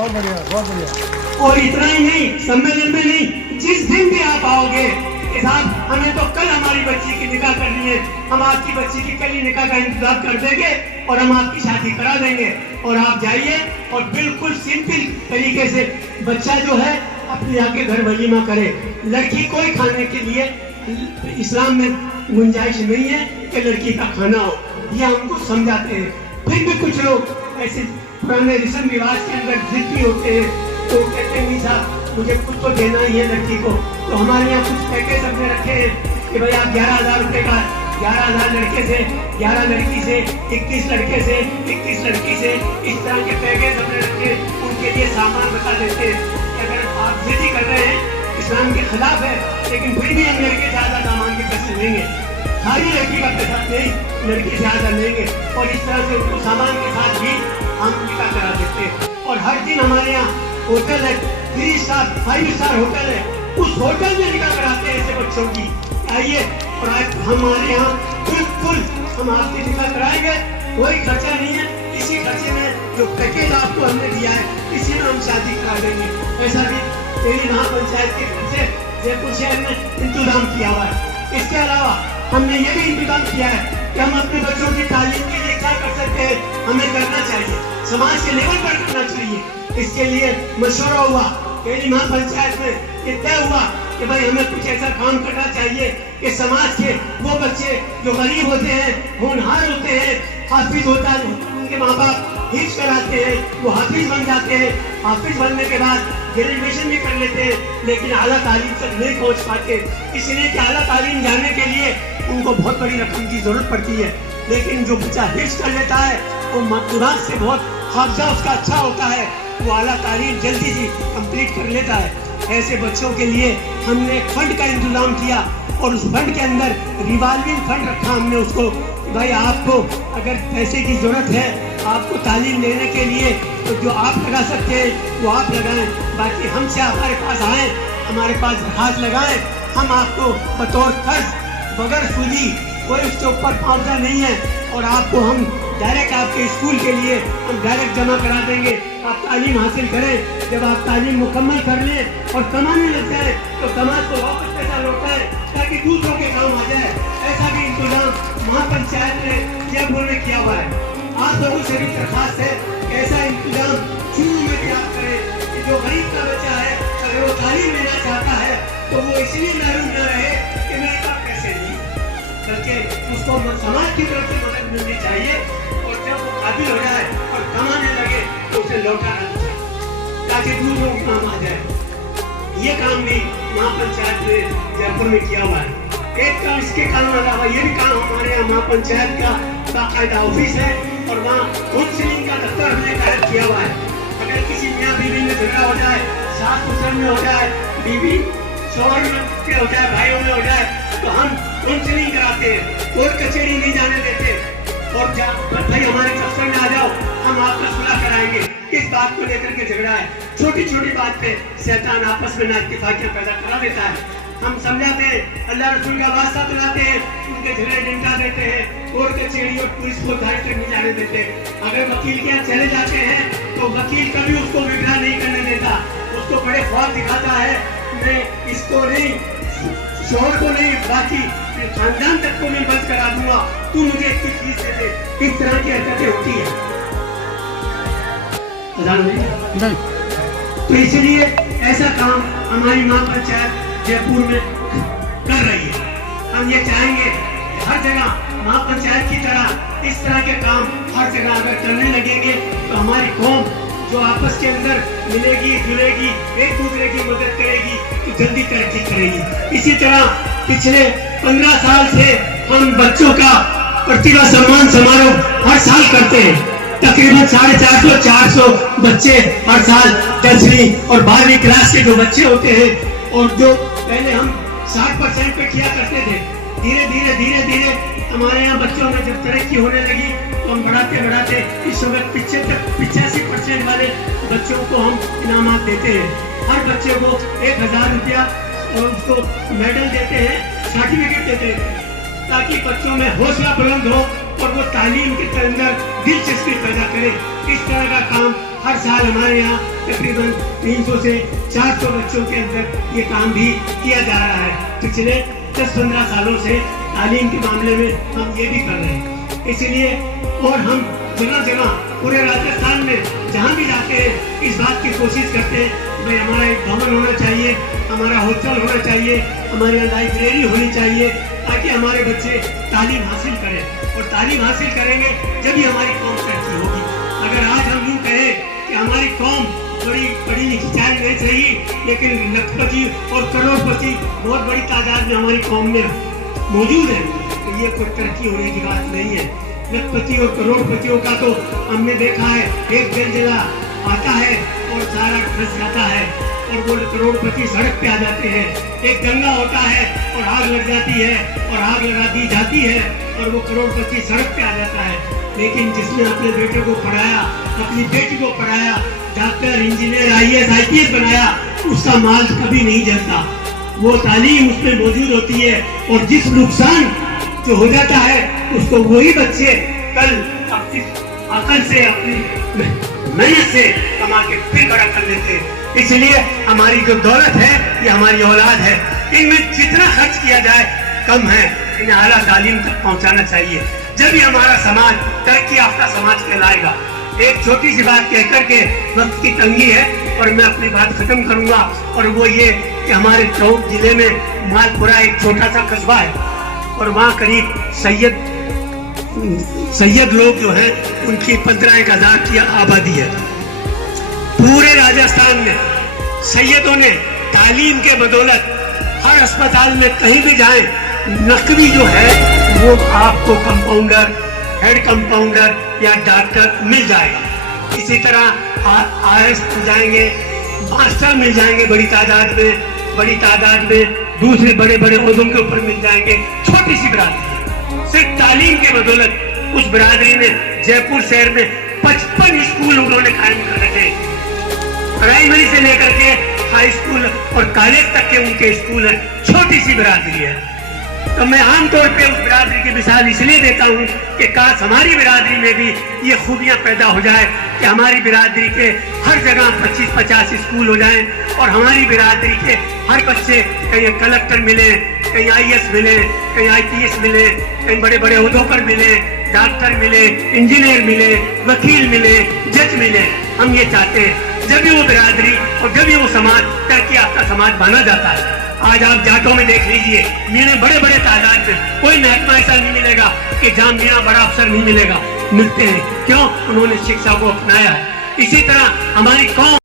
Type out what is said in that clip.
बहुत बढ़िया, बहुत बढ़िया। और इतना ही नहीं, सम्मेलन में नहीं, जिस दिन भी आप आओगे कि साहब हमें तो कल हमारी बच्ची की निकाह करनी है, हम आपकी बच्ची की कल ही निकाह का इंतजाम कर देंगे और हम आपकी शादी करा देंगे। और आप जाइए और बिल्कुल सिंपल तरीके से बच्चा जो है अपने आके घर वलीमा करे। लड़की कोई खाने के लिए इस्लाम में गुंजाइश नहीं है कि लड़की का खाना हो, ये हमको समझाते हैं। फिर भी कुछ लोग ऐसे पुराने रस्म रिवाज के अंदर जिद्दी होते हैं, तो कहते हैं नहीं साहब मुझे कुछ तो देना ही है लड़की को। तो हमारे यहाँ कुछ पैकेज हमने रखे हैं कि भाई आप 11,000 रुपये का 11,000 लड़के से, 11 लड़की से, 21 लड़के से, 21 लड़की से, इस तरह के पैकेज हमने रखे। उनके लिए सामान बता देते हैं कि अगर आप जिद्दी कर रहे हैं, इस्लाम के खिलाफ है, लेकिन फिर भी हम लड़के ज़्यादा सामान के पैसे लेंगे, सारी लड़की का पैसा नहीं, लड़की ज़्यादा लेंगे। और इस तरह से उनको सामान के साथ भी हम निकाह करा देते हैं। और हर दिन हमारे यहाँ होटल है, 3 स्टार 5 स्टार होटल है, उस होटल में निकाह कराते हैं ऐसे बच्चों की। आइए और आज हमारे यहाँ बिल्कुल हम आपकी निकाह कराएंगे, कोई खर्चा नहीं है। इसी खर्चे में जो पैकेज आपको हमने दिया है, इसी में हम शादी करा देंगे। ऐसा भी तेरी महापंचायत के तरफ से जयपुर शहर में इंतजाम किया हुआ है। इसके अलावा हमने ये भी इंतजाम किया है कि हम अपने बच्चों की तालीम के लिए क्या कर सकते हैं, हमें करना चाहिए, समाज के लेवल पर करना चाहिए। इसके लिए मशवरा हुआ, तेरी महापंचायत में ये तय हुआ कि भाई हमें कुछ ऐसा काम करना चाहिए कि समाज के वो बच्चे जो गरीब होते हैं, होनहार होते हैं, हाफिज होता है, उनके माँ बाप हिफ्ज कराते हैं, वो हाफिज बन जाते हैं। हाफिज बनने के बाद ग्रेजुएशन भी कर लेते हैं, लेकिन आला तालीम तक नहीं पहुंच पाते, इसलिए कि आला तालीम जाने के लिए उनको बहुत बड़ी रकम की जरूरत पड़ती है। लेकिन जो बच्चा हिफ्ज कर लेता है, वो दिमाग से बहुत हाफजा उसका अच्छा होता है, वो आला तालीम जल्दी से कंप्लीट कर लेता है। ऐसे बच्चों के लिए हमने एक फंड का इंतजाम किया और उस फंड के अंदर रिवॉल्विंग फंड रखा हमने उसको। भाई आपको अगर पैसे की जरूरत है, आपको तालीम लेने के लिए, तो जो आप लगा सकते हैं वो आप लगाएं, बाकी हमसे हमारे पास आए, हमारे पास हाथ लगाएं, हम आपको बतौर कर्ज बगैर सूदी, कोई उसके ऊपर पावजा नहीं है, और आपको हम डायरेक्ट आपके स्कूल के लिए हम डायरेक्ट जमा करा देंगे। आप तालीम हासिल करें, जब आप तालीम मुकम्मल कर लें और कमाने लग जाए तो समाज को वापस पैसा लौटाए ताकि दूसरों के काम आ जाए। ऐसा भी इंतजाम महापंचायत ने जयपुर में किया हुआ है। आप लोगों से भी दरखास्त है कि ऐसा इंतजाम शुरू में भी आप करें कि जो गरीब का बच्चा है अगर वो तालीम लेना चाहता है तो वो इसलिए महरूम न रहे कि मेरे पास पैसे नहीं, बल्कि उसको समाज की तरफ से मदद मिलनी चाहिए, और जब वो काबिल हो जाए और कमाने लगे तो उसे लौटाना चाहिए ताकि दूसरों को काम आ जाए। ये काम भी महापंचायत ने जयपुर में किया हुआ है। एक काम इसके काम अलावा ये भी काम हमारे यहाँ महापंचायत का बाकायदा ऑफिस है और वहाँ काउंसिलिंग का दफ्तर हमने कायम किया हुआ है। अगर किसी मियाँ बीवी में झगड़ा हो जाए, सास ससुर में हो जाए, बीवी शौहर में हो जाए, भाइयों में हो जाए, तो हम काउंसिलिंग कराते हैं, कोर्ट कचहरी नहीं जाने देते। और भाई हमारे दफ्तर में आ जाओ, हम आपका सुलह कराएंगे। किस बात को लेकर के झगड़ा है, छोटी छोटी बात पे शैतान आपस में नाइतफाकियां पैदा करा देता है। हम समझाते हैं, अल्लाह रसूल का वास्ता दिलाते हैं, उनके झगड़े निपटा देते हैं, कोर्ट कचहरी और पुलिस को धार तक नहीं जाने देते। अगर वकील के यहाँ चले जाते हैं तो वकील कभी उसको विड्रा नहीं करने देता, उसको बड़े ख्वाब दिखाता है, मैं इसको नहीं, शोहर को नहीं, बाकी खानदान तक को मैं बंद करा दूंगा, तू मुझे इतनी फीस दे दे। इस तरह की हरकतें होती है। तो इसलिए ऐसा काम हमारी महापंचायत जयपुर में कर रही है। हम ये चाहेंगे कि हर जगह महापंचायत की तरह इस तरह के काम हर जगह अगर करने लगेंगे तो हमारी कौम जो आपस के अंदर मिलेगी जुलेगी, एक दूसरे की मदद करेगी, तो जल्दी तरक्की करेगी। इसी तरह पिछले 15 साल से हम बच्चों का प्रतिभा सम्मान समारोह हर साल करते हैं। तकरीबन 450-400 बच्चे हर साल 10वीं और 12वीं क्लास के जो बच्चे होते हैं, और जो पहले हम 60% पे किया करते थे, धीरे धीरे धीरे धीरे हमारे यहाँ बच्चों में जब तरक्की होने लगी तो हम बढ़ाते बढ़ाते इस वक्त 85% वाले बच्चों को हम इनामात देते हैं। हर बच्चे को 1000 रुपया और उसको मेडल देते हैं, सर्टिफिकेट देते हैं, ताकि बच्चों में हौसला बुलंद हो और वो तालीम के अंदर दिलचस्पी पैदा करे। इस तरह का काम हर साल हमारे यहाँ तकरीबन 300 से 400 बच्चों के अंदर ये काम भी किया जा रहा है। पिछले 10-15 सालों से तालीम के मामले में हम ये भी कर रहे हैं। इसलिए और हम जगह जगह पूरे राजस्थान में जहाँ भी जाते हैं इस बात की कोशिश करते हैं भाई हमारा एक भवन होना चाहिए, हमारा हॉस्टल होना चाहिए, हमारे यहाँ लाइब्रेरी होनी चाहिए, ताकि हमारे बच्चे तालीम हासिल करें। और तालीम हासिल करेंगे जब ही हमारी कौम तरक्की होगी। अगर आज हम यूँ कहें कि हमारी कौम बड़ी पढ़ी लिखी चाहे नहीं चाहिए, लेकिन लखपति और करोड़पति बहुत बड़ी तादाद में हमारी कौम में मौजूद है, तो ये कोई तरक्की होने की बात नहीं है। लखपति और करोड़पतियों का तो हमने देखा है, एक जलजिला आता है और सारा धस जाता है और वो करोड़पति सड़क पे आ जाते हैं। एक दंगा होता है और आग लग जाती है और आग लगा दी जाती है और वो करोड़पति सड़क पे आ जाता है। लेकिन जिसने अपने बेटे को पढ़ाया, अपनी बेटी को पढ़ाया, डॉक्टर, इंजीनियर, IAS, IPS बनाया, उसका माल कभी नहीं जलता। वो तालीम उसमें मौजूद होती है और जिस नुकसान जो हो जाता है उसको वही बच्चे कल अपनी अकल से, अपनी मेहनत से कमा के फिर बड़ा कर लेते हैं। इसलिए हमारी जो दौलत है ये हमारी औलाद है, इनमें जितना खर्च किया जाए कम है। इन्हें आला तालीम तक पहुंचाना चाहिए, जब भी हमारा समाज तरक्की याफ्ता समाज कहलाएगा। एक छोटी सी बात कह करके वक्त की तंगी है और मैं अपनी बात खत्म करूंगा, और वो ये कि हमारे चौक जिले में मालपुरा एक छोटा सा कस्बा है और वहाँ करीब सैयद लोग जो हैं उनकी 15,000 की आबादी है। पूरे राजस्थान में सैयदों ने तालीम के बदौलत हर अस्पताल में कहीं भी जाएं, नकवी जो है वो आपको कंपाउंडर, हेड कंपाउंडर या डॉक्टर मिल जाएगा। इसी तरह RS मिल जाएंगे, मास्टर मिल जाएंगे बड़ी तादाद में, दूसरे बड़े बड़े ओहदों के ऊपर मिल जाएंगे। छोटी सी बिरादरी है, सिर्फ तालीम के बदौलत उस बिरादरी ने जयपुर शहर में 55 स्कूल उन्होंने कायम कर रखे। प्राइमरी से लेकर के हाई स्कूल और कॉलेज तक के उनके स्कूल है। छोटी सी बिरादरी है। तो मैं आमतौर पे उस बिरादरी की मिसाल इसलिए देता हूँ कि काश हमारी बिरादरी में भी ये खूबियाँ पैदा हो जाए कि हमारी बिरादरी के हर जगह 25-50 स्कूल हो जाएं और हमारी बिरादरी के हर बच्चे कहीं कलेक्टर मिले, कहीं IAS मिले, कहीं IPS मिले, कहीं बड़े बड़े ओहदों पर मिले, डॉक्टर मिले, इंजीनियर मिले, वकील मिले, जज मिले। हम ये चाहते हैं जब भी वो बिरादरी और जब भी वो समाज तरक्की याफ्ता समाज बना जाता है। आज आप जाटों में देख लीजिए, मीणे बड़े बड़े तादाद में, कोई महकमा ऐसा नहीं मिलेगा कि जहाँ मीणा बड़ा अफसर नहीं मिलेगा, मिलते हैं। क्यों? उन्होंने शिक्षा को अपनाया है। इसी तरह हमारी कौम